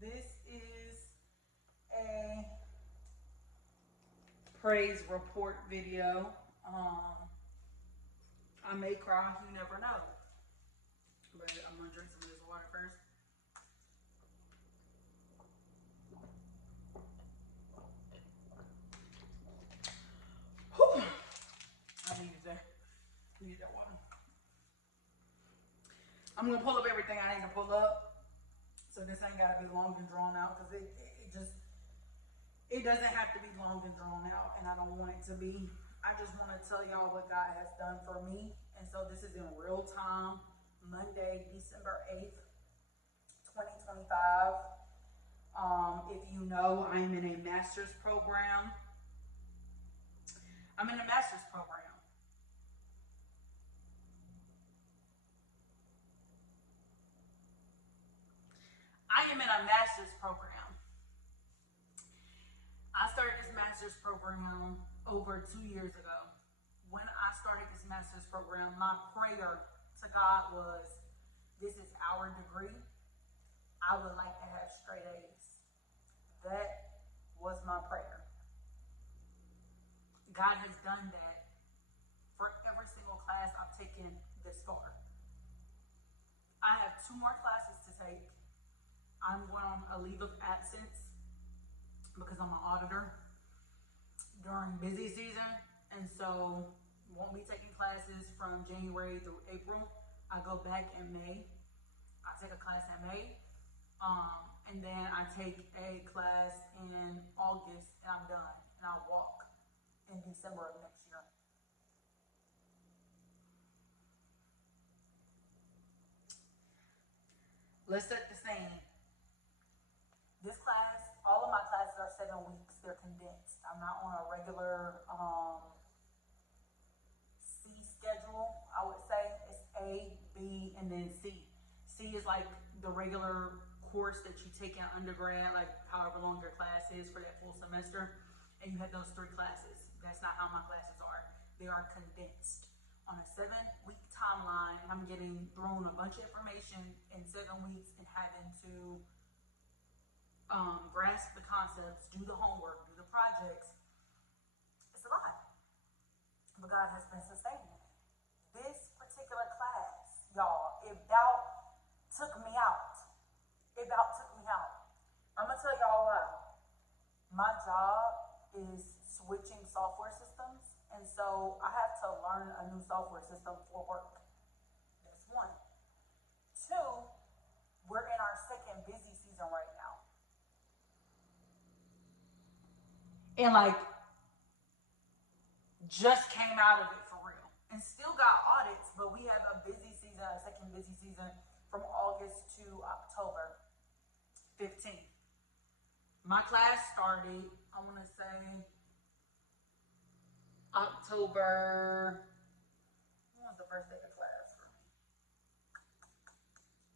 This is a praise report video. I may cry, you never know. But I'm gonna drink some of this water first. Whew. I need that water. I'm gonna pull up everything I need to pull up. So this ain't gotta be long and drawn out because it doesn't have to be long and drawn out, and I don't want it to be. I just want to tell y'all what God has done for me. And so this is in real time, Monday, December 8th, 2025. If you know, I'm in a master's program. I'm in a master's program. I am in a master's program. I started this master's program over 2 years ago. When I started this master's program, my prayer to God was, this is our degree. I would like to have straight A's. That was my prayer. God has done that for every single class I've taken this far. I have 2 more classes to take. I'm going on a leave of absence because I'm an auditor during busy season, and so won't be taking classes from January through April. I go back in May. I take a class in May, and then I take a class in August, and I'm done, and I walk in December of next year. Let's set the scene. This class, all of my classes are 7 weeks. They're condensed. I'm not on a regular C schedule, I would say. It's A, B, and then C. C is like the regular course that you take in undergrad, like however long your class is for that full semester. And you have those 3 classes. That's not how my classes are. They are condensed on a 7-week timeline. And I'm getting thrown a bunch of information in 7 weeks and having to grasp the concepts, do the homework, do the projects. It's a lot. But God has been sustaining me. This particular class, y'all, it about took me out. It about took me out. I'm going to tell y'all why. My job is switching software systems, and so I have to learn a new software system for work. That's 1. 2, we're in our 2nd busy season right now. And like just came out of it for real, and still got audits, but we have a busy season, a 2nd busy season from August to October 15th. My class started, I want to say October, when was the first day of class for me?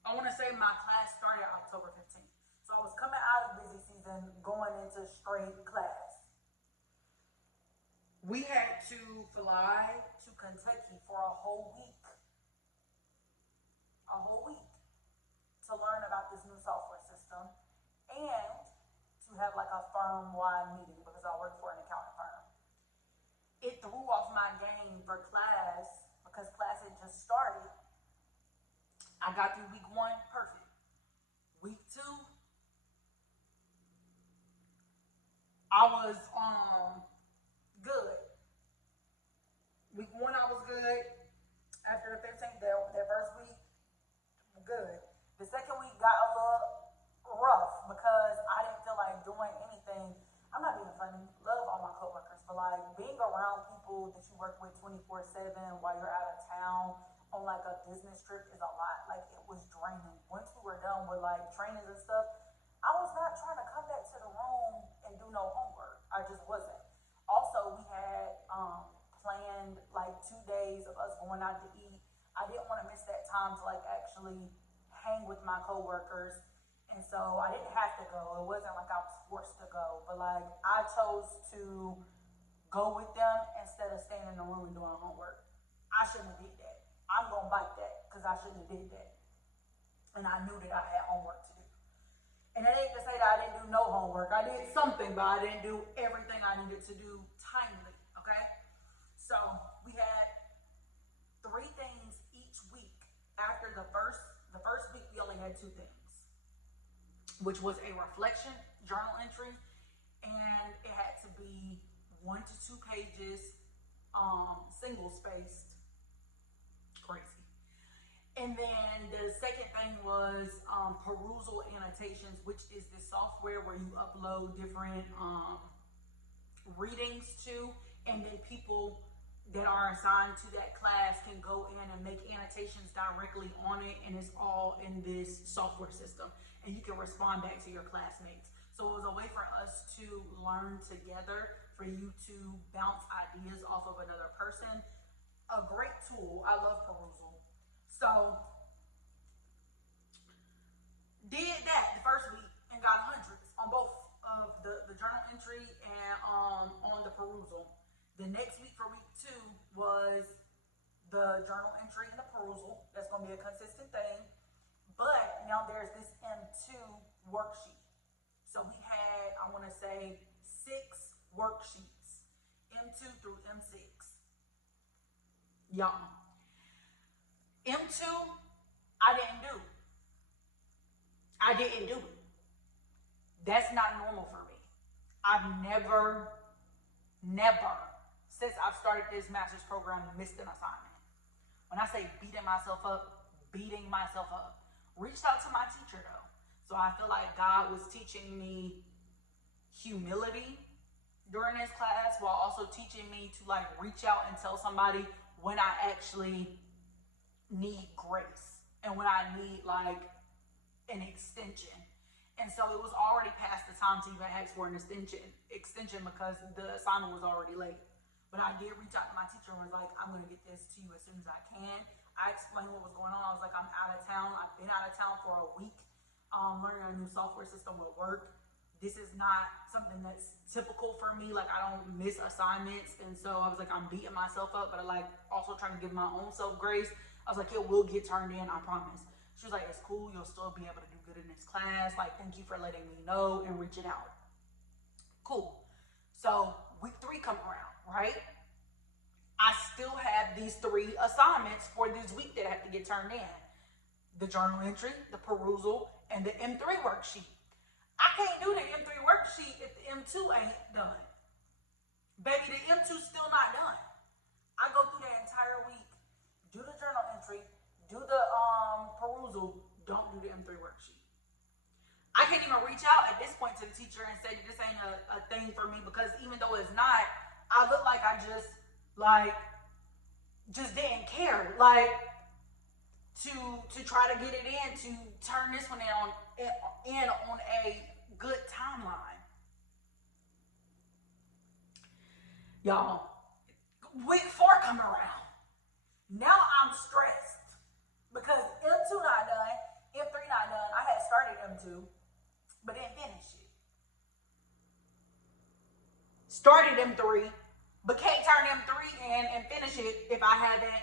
I want to say my class started October 15th. So I was coming out of busy season, going into straight class. We had to fly to Kentucky for a whole week. To learn about this new software system and to have like a firm-wide meeting because I work for an accounting firm. It threw off my game for class because class had just started. I got through week 1 perfect. Week 2, I was good. Week 1 I was good. After the 15th, that first week, good. The 2nd week got a little rough because I didn't feel like doing anything. I'm not being funny. Love all my coworkers, but like being around people that you work with 24/7 while you're out of town on like a business trip is a lot. Like it was draining. Once we were done with like trainings and stuff, I was not trying to come back to the room and do no homework. I just wasn't. Also, we had planned like 2 days of us going out to eat. I didn't want to miss that time to like actually hang with my coworkers, and so I didn't have to go. It wasn't like I was forced to go, but like I chose to go with them instead of staying in the room and doing homework. I shouldn't have did that. I'm gonna bite that because I shouldn't have did that, and I knew that I had homework to do. And that ain't to say that I didn't do no homework. I did something, but I didn't do everything I needed to do timely, okay? So we had 3 things each week. After the first week, we only had 2 things, which was a reflection journal entry, and it had to be 1 to 2 pages, single spaced, crazy. And then the second thing was perusal annotations, which is the software where you upload different readings to, and then people that are assigned to that class can go in and make annotations directly on it, and it's all in this software system, and you can respond back to your classmates. So it was a way for us to learn together, for you to bounce ideas off of another person. A great tool. I love perusal. So did that the first week and got hundreds on both of the journal entry and on the perusal. The next week for week 2 was the journal entry and the perusal. That's going to be a consistent thing. But now there's this M2 worksheet. So we had, I want to say, 6 worksheets, M2 through M6. Y'all, M2, I didn't do. That's not normal for me. I've never, since I've started this master's program, missed an assignment. When I say beating myself up. Reached out to my teacher though. So I feel like God was teaching me humility during this class, while also teaching me to like reach out and tell somebody when I actually need grace and when I need like an extension. And so it was already past the time to even ask for an extension because the assignment was already late. But I did reach out to my teacher and was like, I'm going to get this to you as soon as I can. I explained what was going on. I was like, I'm out of town. I've been out of town for a week, learning a new software system with work. This is not something that's typical for me. Like, I don't miss assignments. And so I was like, I'm beating myself up, but I like also trying to give my own self grace. I was like, it will get turned in, I promise. She was like, it's cool. You'll still be able to do good in this class. Like, thank you for letting me know and reaching out. Cool. So week 3 come around, right? I still have these 3 assignments for this week that have to get turned in. The journal entry, the perusal, and the M3 worksheet. I can't do the M3 worksheet if the M2 ain't done. Baby, the M2's still not done. I go through that entire week, do the journal entry, do the perusal, don't do the M3 worksheet. I can't even reach out at this point to the teacher and say that this ain't a thing for me, because even though it's not, I look like I just didn't care, to try to get it in, to turn this one on a good timeline. Y'all, week 4 come around. Now I'm stressed because M2 not done, M3 not done. I had started M2, but didn't finish it. Started M3, but can't turn M3 in and finish it if I haven't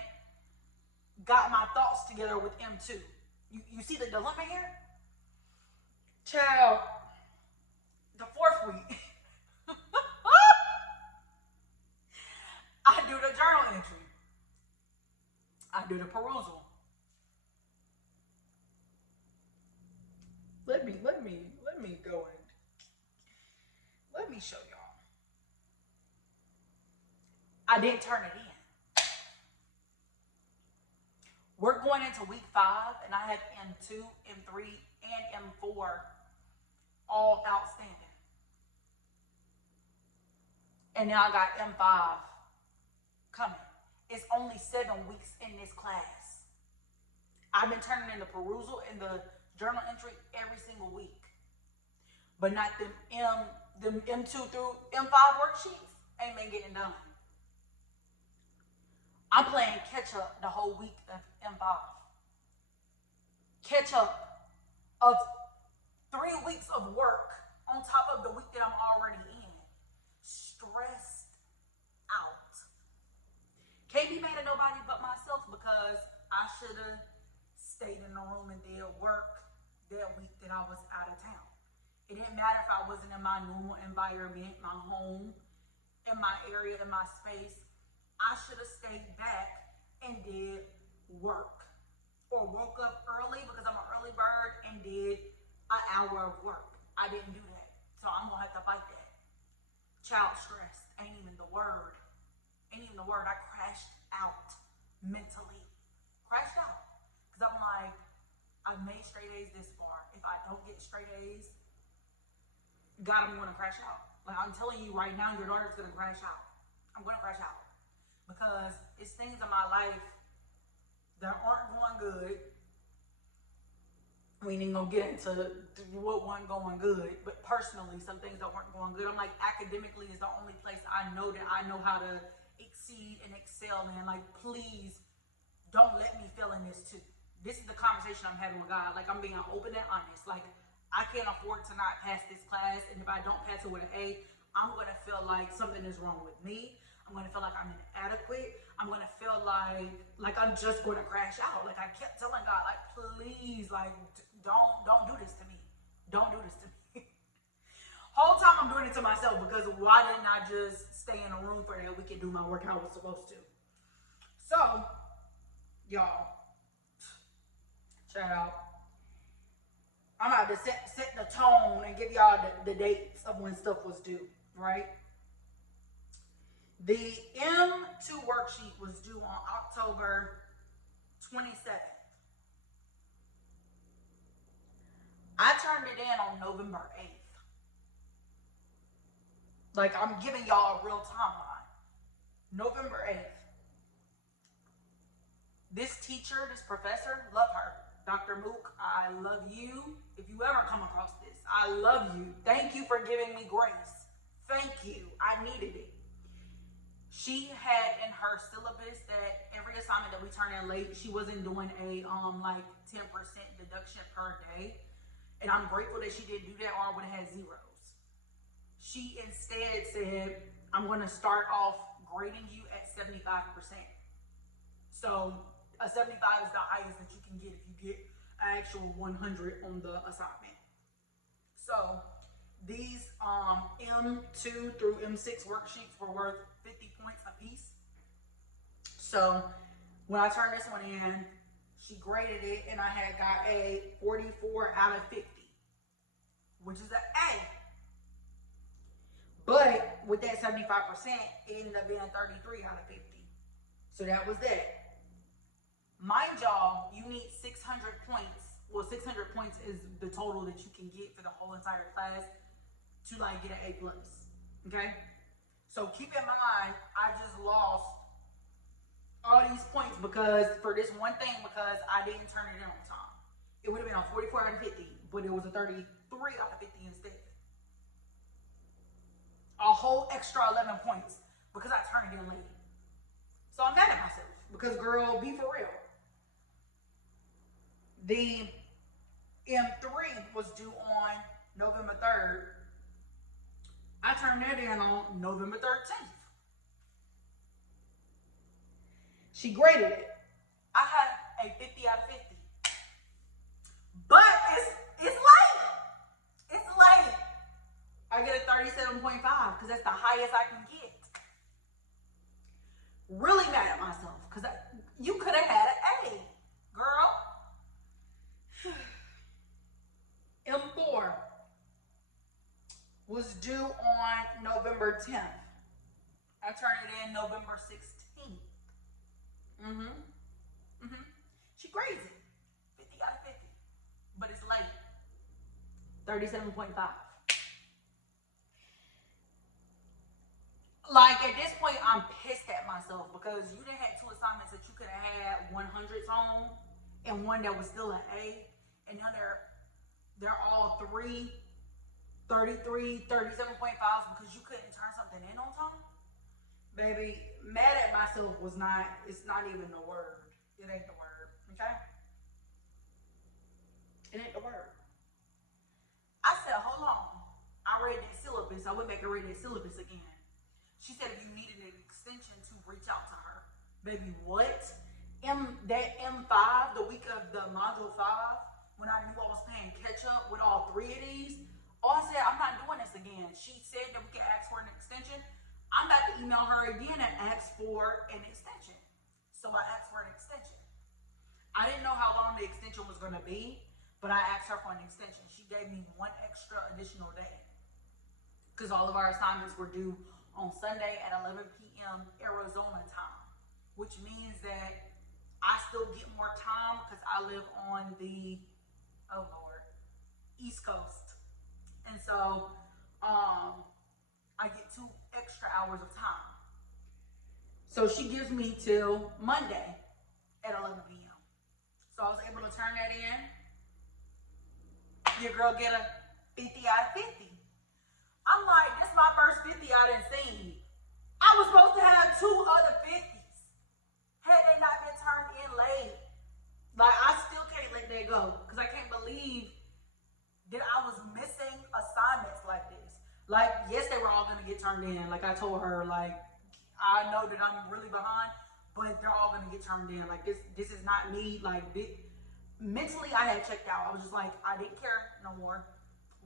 got my thoughts together with M2. You see the dilemma here? Child, the 4th week, I do the journal entry. I do the perusal. Let me go and let me show y'all. I didn't turn it in. We're going into week 5, and I have M2, M3, and M4 all outstanding. And now I got M5 coming. It's only 7 weeks in this class. I've been turning in the perusal and the journal entry every single week, but not the M2 through M5 worksheets ain't been getting done. I'm playing catch up the whole week of M5. Catch up of 3 weeks of work on top of the week that I'm already in. Stressed out. Can't be mad at nobody but myself, because I should have stayed in the room and did work that week that I was out of town. It didn't matter if I wasn't in my normal environment, my home, in my area, in my space. I should have stayed back and did work. Or woke up early because I'm an early bird and did an hour of work. I didn't do that. So I'm gonna have to fight that. Child stress ain't even the word. Ain't even the word. I crashed out mentally. Crashed out. Because I'm like, I've made straight A's this far. If I don't get straight A's, God, I'm gonna crash out. Like I'm telling you right now, your daughter's gonna crash out. I'm gonna crash out. Because it's things in my life that aren't going good. We ain't gonna get into what wasn't going good, but personally, some things that weren't going good. I'm like, academically is the only place I know that I know how to exceed and excel in. Like, please don't let me fail in this too. This is the conversation I'm having with God. Like, I'm being open and honest. Like, I can't afford to not pass this class, and if I don't pass it with an A, I'm gonna feel like something is wrong with me. I'm gonna feel like I'm inadequate. I'm gonna feel like I'm just gonna crash out. Like I kept telling God, like, please, like, don't do this to me. Don't do this to me. Whole time I'm doing it to myself because why didn't I just stay in a room for that week and do my work how I was supposed to? So, y'all, child, I'm about to set the tone and give y'all the dates of when stuff was due, right? The M2 worksheet was due on October 27th. I turned it in on November 8th. Like, I'm giving y'all a real timeline. November 8th. This teacher, this professor, love her. Dr. Mook, I love you. If you ever come across this, I love you. Thank you for giving me grace. Thank you. I needed it. She had in her syllabus that every assignment that we turn in late, she wasn't doing a like 10% deduction per day. And I'm grateful that she didn't do that, or I would have had zeros. She instead said, I'm going to start off grading you at 75%. So a 75 is the highest that you can get if you get an actual 100 on the assignment. So these M2 through M6 worksheets were worth 50 points a piece. So when I turned this one in, she graded it and I had got a 44 out of 50, which is an A. But with that 75%, it ended up being 33 out of 50. So that was that. Mind y'all, you need 600 points. Well, 600 points is the total that you can get for the whole entire class to like get an A+. Okay? So keep in mind, I just lost all these points because for this one thing, because I didn't turn it in on time. It would have been a 44 out of 50, but it was a 33 out of 50 instead. A whole extra 11 points because I turned it in late. So I'm mad at myself because, girl, be for real. The M3 was due on November 3rd. I turned that in on November 13th. She graded it. I had a 50 out of 50. But it's late. It's late. I get a 37.5 because that's the highest I can get. Really mad at myself because you could have had an A, girl. M4 was due on November 10th. I turned it in November 16th. She grades it 50 out of 50, but it's late. 37.5. Like, at this point, I'm pissed at myself because you done had two assignments that you could have had 100s on and one that was still an A, and now they're all 33, 37.5 because you couldn't turn something in on time. Baby, mad at myself it's not even the word. It ain't the word, okay? It ain't the word. I said, hold on. I read that syllabus. I went back and read that syllabus again. She said if you needed an extension to reach out to her. Baby, what? That M5, the week of the module 5, when I knew I was playing catch up with all three of these, all I I'm not doing this again. She said that we could ask for an extension. I'm about to email her again and ask for an extension. So I asked for an extension. I didn't know how long the extension was going to be, but I asked her for an extension. She gave me one extra additional day because all of our assignments were due on Sunday at 11 p.m. Arizona time, which means that I still get more time because I live on the, oh Lord, East Coast. And so I get 2 extra hours of time. So she gives me till Monday at 11 p.m. So I was able to turn that in. Your girl get a 50 out of 50. I'm like, this is my first 50 I done seen. I was supposed to have 2 other 50s. Had they not been turned in late. Like, I still can't let that go. Because I can't believe that I was missing assignments like this. Like, yes, they were all going to get turned in. Like, I told her, like, I know that I'm really behind, but they're all going to get turned in. Like, this is not me. Like, mentally, I had checked out. I was just like, I didn't care no more.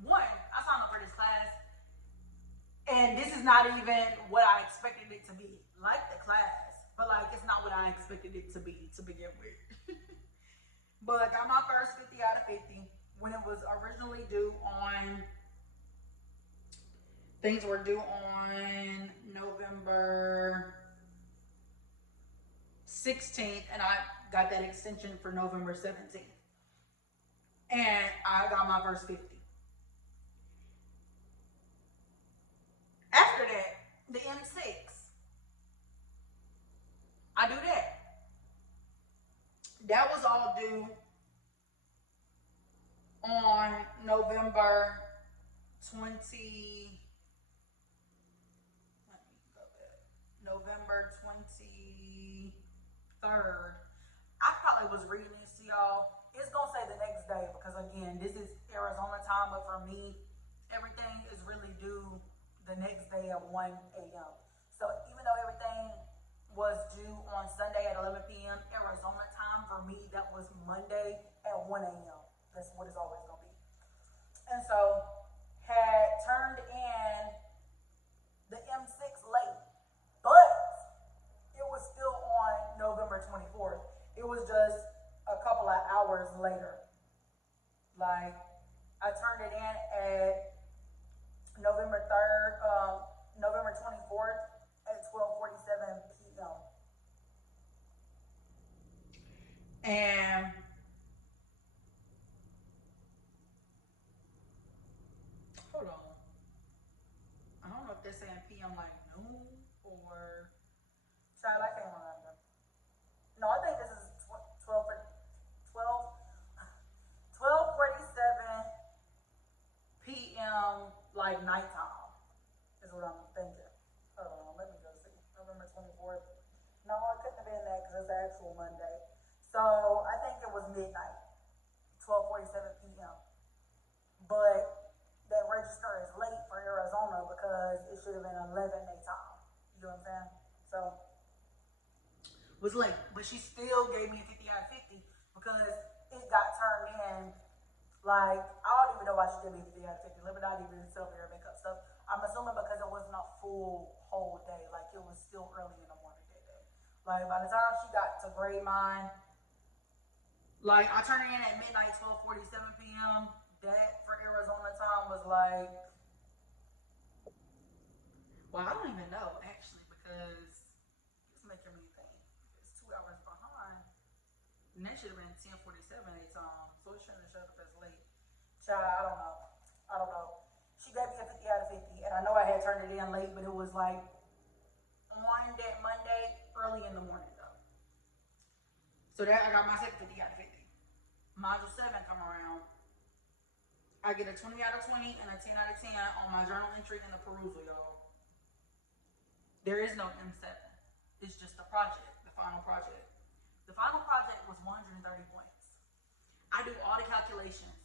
One, I signed up for this class. And this is not even what I expected it to be. Like the class, but like it's not what I expected it to be to begin with. But I got my first 50 out of 50 when it was originally due on, things were due on November 16th, and I got that extension for November 17th. And I got my first 50. After that, the M6. I do that. That was all due on November 20. Let me go back. November 23rd. I probably was reading this to y'all. It's gonna say the next day because again, this is Arizona time, but for me, everything is really due the next day at 1 a.m. So even though everything was due on Sunday at 11 p.m. Arizona time, for me that was Monday at 1 a.m. That's what it's always gonna be. And so had turned in the M6 late, but it was still on November 24th. It was just a couple of hours later. Like I turned it in at November 3rd, November 24th at 12:47 p.m. And hold on. I don't know if they're saying p.m. like noon or child, I can't remember. No, I think this is 12:47 p.m. like nighttime is what I'm thinking. Hold on, let me go see. November 24th. No, it couldn't have been that because it's the actual Monday. So I think it was midnight, 12:47 p.m. But that register is late for Arizona because it should have been 11 day time. You know what I'm saying? So was late, but she still gave me a 50 out of 50 because it got turned in. Like, I don't even know why she gave me a 50 out of 50. Let me not even tell me her makeup stuff. I'm assuming because it wasn't a full whole day. Like, it was still early in the morning that day. Like, by the time she got to grade mine, like, I turned it in at midnight, 12:47 p.m. That, for Arizona time, was like, well, I don't even know, actually, because it's making me think. It's 2 hours behind. And that should have been 10:47 a time. So it shouldn't have showed up as late. Child, I don't know. I don't know. She gave me a 50 out of 50. And I know I had turned it in late, but it was like on that Monday, early in the morning though. So that I got my second 50 out of 50. Module 7 come around. I get a 20 out of 20 and a 10 out of 10 on my journal entry and the perusal, y'all. There is no M7. It's just the project, the final project. The final project was 130 points. I do all the calculations.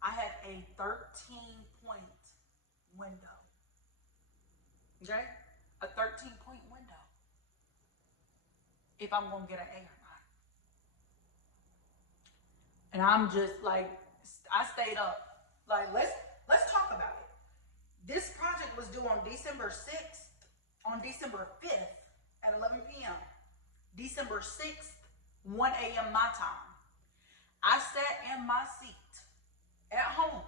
I have a 13-point window. Okay? A 13-point window. If I'm going to get an A or not. And I'm just like, I stayed up. Like, let's talk about it. This project was due on December 6th, on December 5th at 11 p.m. December 6th, 1 a.m. my time. I sat in my seat at home.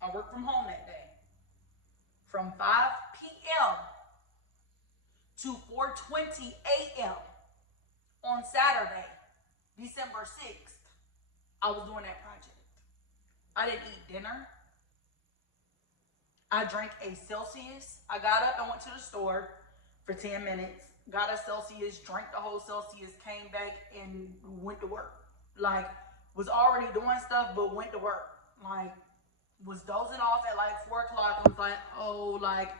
I worked from home that day. From 5 p.m. to 4:20 a.m. on Saturday, December 6th, I was doing that project. I didn't eat dinner. I drank a Celsius. I got up and went to the store for 10 minutes, got a Celsius, drank the whole Celsius, came back and went to work. Like, was already doing stuff, but went to work. Like, was dozing off at like 4 o'clock. I was like, oh, like,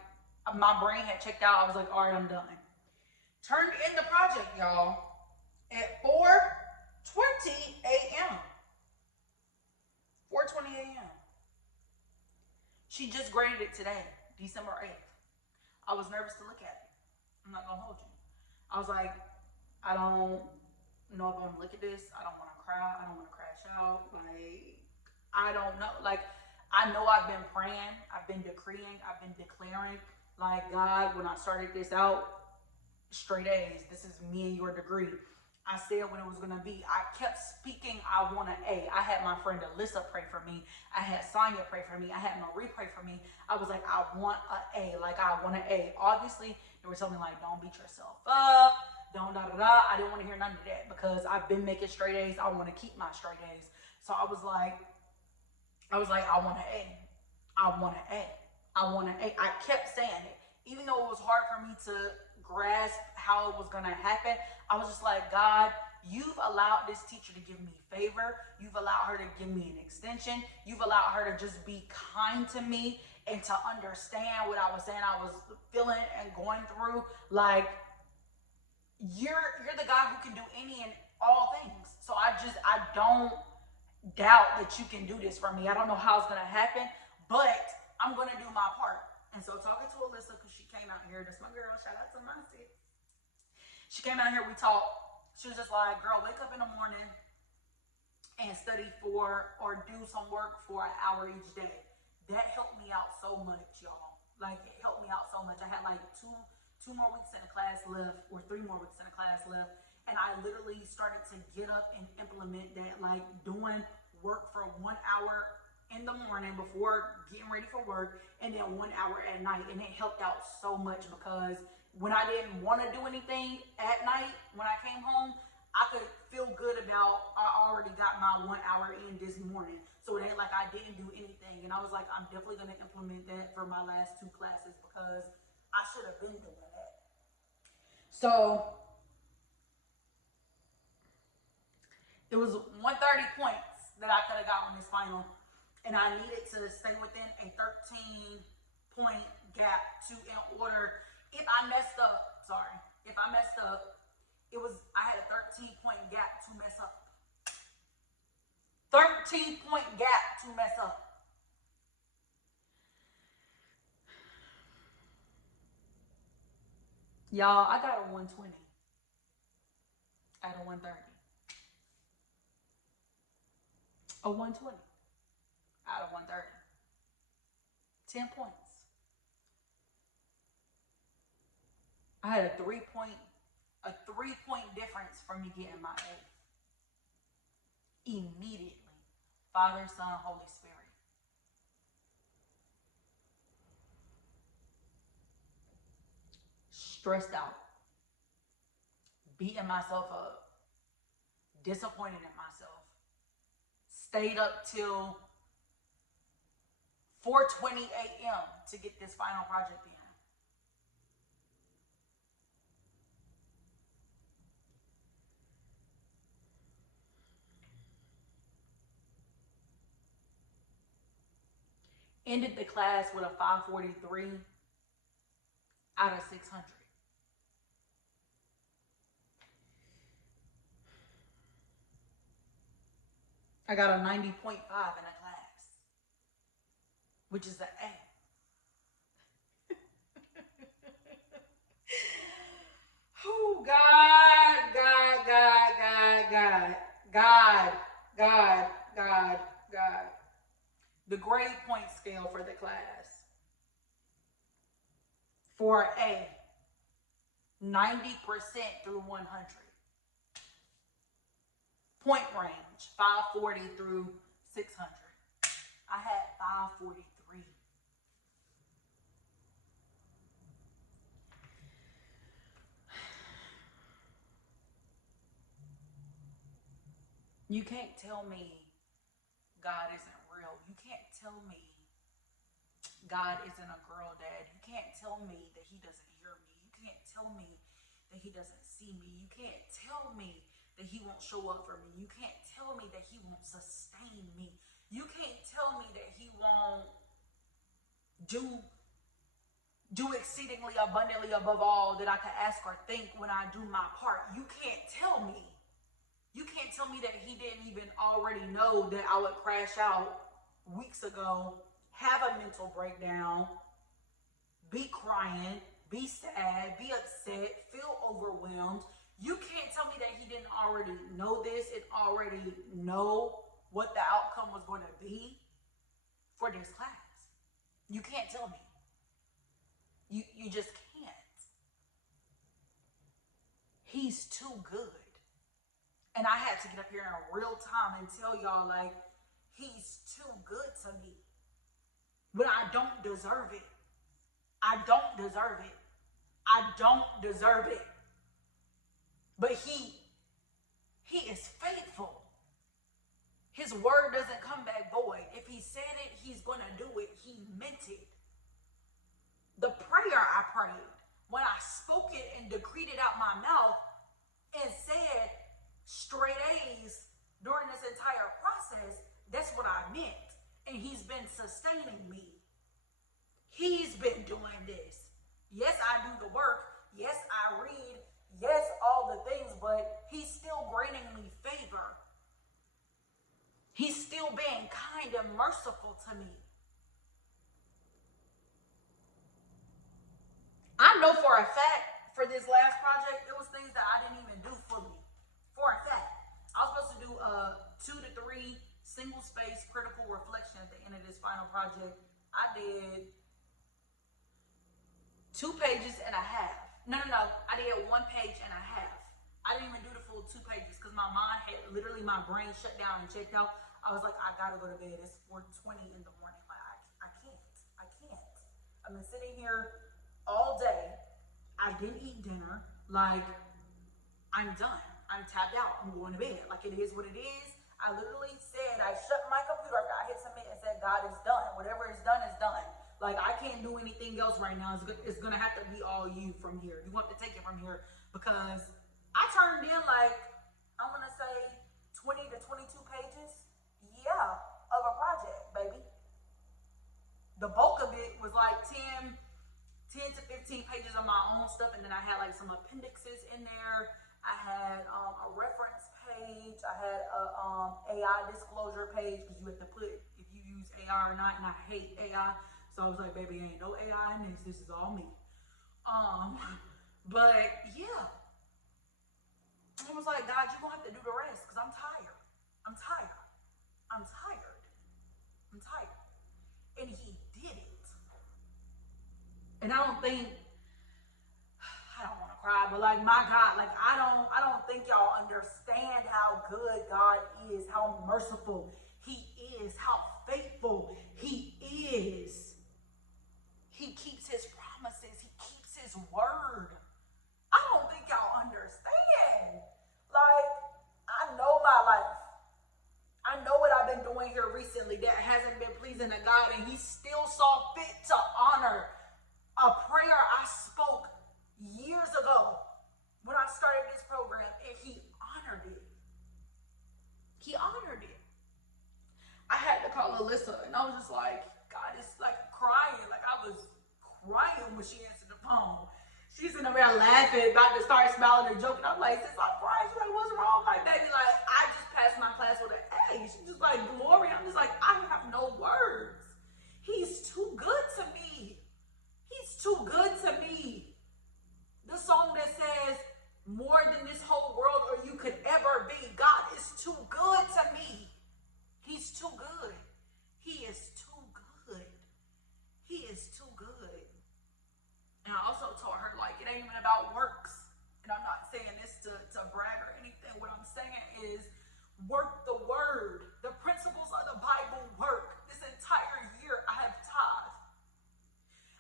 my brain had checked out. I was like, all right, I'm done. Turned in the project, y'all, at 4:20 a.m. 4:20 a.m. She just graded it today, December 8th. I was nervous to look at it. I'm not gonna hold you. I was like, I don't know if I'm gonna look at this. I don't wanna cry. I don't wanna crash out. Like, I don't know. Like, I know I've been praying. I've been decreeing. I've been declaring. Like, God, when I started this out, straight A's. This is me and your degree. I said when it was going to be. I kept speaking, I want an A. I had my friend Alyssa pray for me. I had Sonia pray for me. I had Marie pray for me. I was like, I want an A. Like, I want an A. Obviously, there was something like, don't beat yourself up. Don't da-da-da. I didn't want to hear none of that because I've been making straight A's. I want to keep my straight A's. So I was like, I want an A. I want an A. I want an A. I kept saying it. Even though it was hard for me to grasp how it was going to happen, I was just like, God, you've allowed this teacher to give me favor. You've allowed her to give me an extension. You've allowed her to just be kind to me and to understand what I was saying I was feeling and going through. Like, you're the God who can do any and all things. So I don't doubt that you can do this for me. I don't know how it's going to happen, but I'm going to do my part. And so talking to Alyssa, because she came out here, that's my girl, shout out to my sis. She came out here, we talked. She was just like, girl, wake up in the morning and study for or do some work for an hour each day. That helped me out so much, y'all. Like, it helped me out so much. I had like two more weeks in the class left, or 3 more weeks in the class left. And I literally started to get up and implement that, like doing work for 1 hour in the morning before getting ready for work, and then 1 hour at night. And it helped out so much because when I didn't want to do anything at night, when I came home, I could feel good about, I already got my 1 hour in this morning. So it ain't like I didn't do anything. And I was like, I'm definitely going to implement that for my last 2 classes because I should have been doing that. So it was 130 points that I could have got on this final. And I needed to stay within a 13-point gap in order, if I messed up, I had a 13-point gap to mess up. 13-point gap to mess up. Y'all, I got a 120 out of 130. A 120 out of 130. 10 points. I had a 3-point difference from me getting my A. Immediately. Father, Son, Holy Spirit. Stressed out. Beating myself up. Disappointed in myself. Stayed up till 4:20 a.m. to get this final project in. Ended the class with a 543 out of 600. I got a 90.5 in a class, which is an A. Oh, God, God, God, God, God, God, God, God, God. The grade point scale for the class for a 90% through 100 point range, 540 through 600. I had 543. You can't tell me God isn't real. You can't tell me God isn't a girl dad. You can't tell me that he doesn't hear me. You can't tell me that he doesn't see me. You can't tell me that he won't show up for me. You can't tell me that he won't sustain me. You can't tell me that he won't do exceedingly abundantly above all that I could ask or think when I do my part. You can't tell me. You can't tell me that he didn't even already know that I would crash out weeks ago, have a mental breakdown, be crying, be sad, be upset, feel overwhelmed. You can't tell me that he didn't already know this and already know what the outcome was going to be for this class. You can't tell me. You just can't. He's too good. And I had to get up here in real time and tell y'all, like, he's too good to me. But I don't deserve it. I don't deserve it. I don't deserve it. But he is faithful. His word doesn't come back void. If he said it, he's going to do it. He meant it. The prayer I prayed, when I spoke it and decreed it out my mouth and said straight A's during this entire process, that's what I meant. And he's been sustaining me. He's been doing this. Yes, I do the work. Yes, I read. Yes, all the things, but he's still granting me favor. He's still being kind and merciful to me. I know for a fact, for this last project, it was things that I didn't even do fully. For a fact. I was supposed to do 2 to 3 single space critical reflection at the end of this final project. I did 2 pages and a half. No. I did 1 page and a half. I didn't even do the full 2 pages because my mind had literally, my brain shut down and checked out. I was like, I gotta go to bed. It's 4:20 in the morning. Like, I can't. I've been sitting here all day. I didn't eat dinner. Like, I'm done. I'm tapped out. I'm going to bed. Like, it is what it is. I literally said, I shut my computer after I hit submit and said, God is done. Whatever is done is done. Like, I can't do anything else right now. It's going to have to be all you from here. You want to take it from here because I turned in, like, I'm going to say 20 to 22 pages, of a project, baby. The bulk of it was like 10 to 15 pages of my own stuff, and then I had like some appendixes in there. I had a reference page. I had a AI disclosure page because you have to put if you use AI or not, and I hate AI. So I was like, baby, ain't no AI in this. This is all me. But yeah. I was like, God, you're going to have to do the rest because I'm tired. And he did it. And I don't want to cry, but like, my God, like, I don't think y'all understand how good God is, how merciful he is, how faithful he is. He keeps his promises. He keeps his word. I don't think y'all understand. Like, I know my life. I know what I've been doing here recently that hasn't been pleasing to God, and he still saw fit to honor a prayer I spoke years ago when I started this program, and he honored it. He honored it. I had to call Alyssa, and I was just like, God, it's like crying. Like, I was crying when she answered the phone. She's in there laughing, about to start smiling and joking. I'm like, sis, I'm crying. She's like, what's wrong? I'm like, baby, like, I just passed my class with an A. She's just like, glory. I'm just like, I have no words. He's too good to me. He's too good to me. The song that says, more than this whole world or you could ever be. God is too good to me. He's too good. He is too good. He is too good. And I also about works. And I'm not saying this to brag or anything. What I'm saying is work the word. The principles of the Bible work. This entire year I have tithed.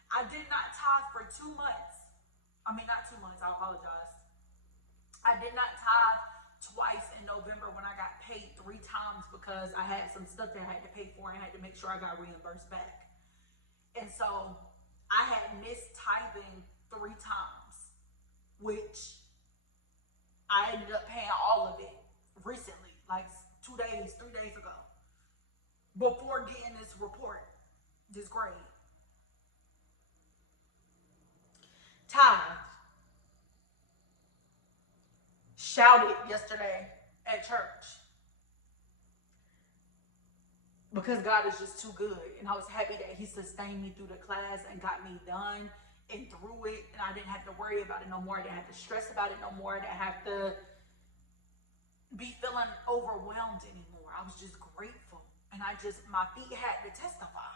I did not tithe for 2 months. I mean, not 2 months, I apologize. I did not tithe twice in November when I got paid 3 times because I had some stuff that I had to pay for and I had to make sure I got reimbursed back. And so I had missed tithing 3 times, which I ended up paying all of it recently, like 2 days, 3 days ago, before getting this report, this grade. Tithe. Shouted yesterday at church because God is just too good. And I was happy that he sustained me through the class and got me done and through it. And I didn't have to worry about it no more. I didn't have to stress about it no more. I didn't have to be feeling overwhelmed anymore. I was just grateful. And my feet had to testify.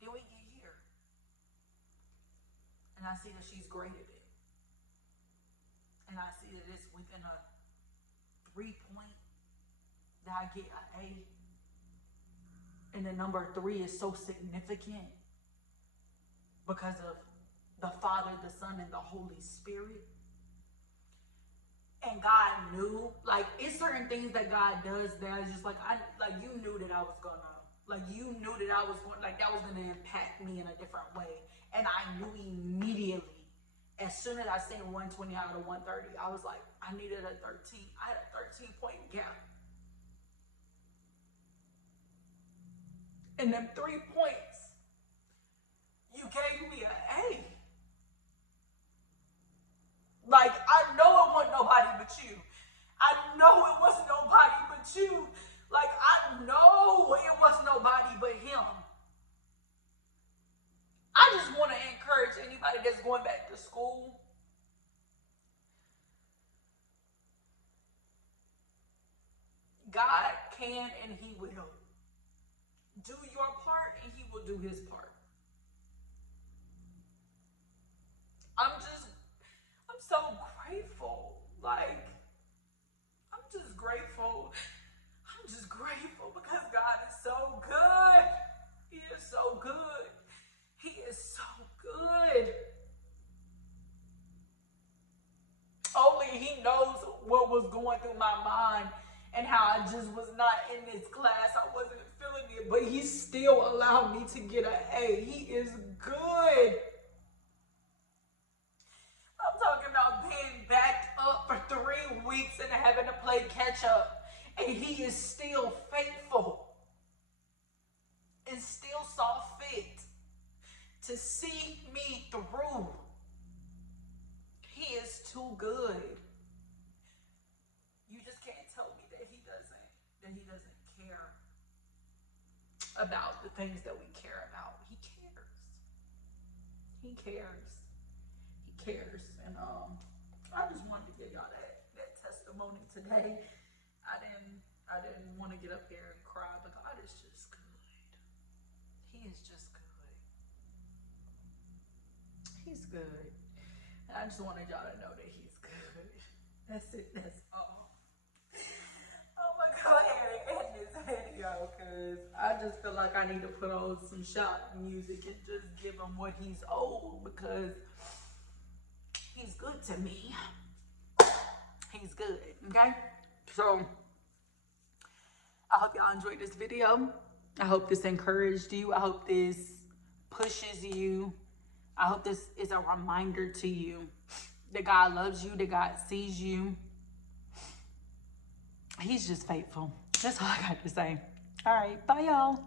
Then we get here. And I see that she's graded it. And I see that it's within a 3-point that I get an A. And the number 3 is so significant because of the Father, the Son, and the Holy Spirit. And God knew, like, it's certain things that God does that I just you knew that I was gonna, you knew that I was going, that was gonna impact me in a different way. And I knew immediately, as soon as I seen 120 out of 130, I was like, I needed a 13. I had a 13-point gap. And them 3 points, you gave me an A. Like, I know it wasn't nobody but you. I know it wasn't nobody but you. Like, I know it wasn't nobody but him. I just want to encourage anybody that's going back to school. God can and he will. Do your part and he will do his part. I'm so grateful. I'm just grateful. I'm just grateful because God is so good. He is so good. He is so good. Only he knows what was going through my mind and how I just was not in this class. I wasn't feeling it, but he still allowed me to get an A. He is good. I'm talking about being backed up for 3 weeks and having to play catch up. And he is still faithful and still saw fit to see me through. He is too good. You just can't tell me that he doesn't care about the things that we care about. He cares. He cares. He cares. And I just wanted to give y'all that testimony today. I didn't want to get up here and cry, but God is just good. He is just good. He's good. And I just wanted y'all to know that he's good. That's it. That's all. I'm going to go ahead and end this video because I just feel like I need to put on some shout music and just give him what he's owed because he's good to me. He's good, okay? So, I hope y'all enjoyed this video. I hope this encouraged you. I hope this pushes you. I hope this is a reminder to you that God loves you, that God sees you. He's just faithful. That's all I got to say. All right, bye, y'all.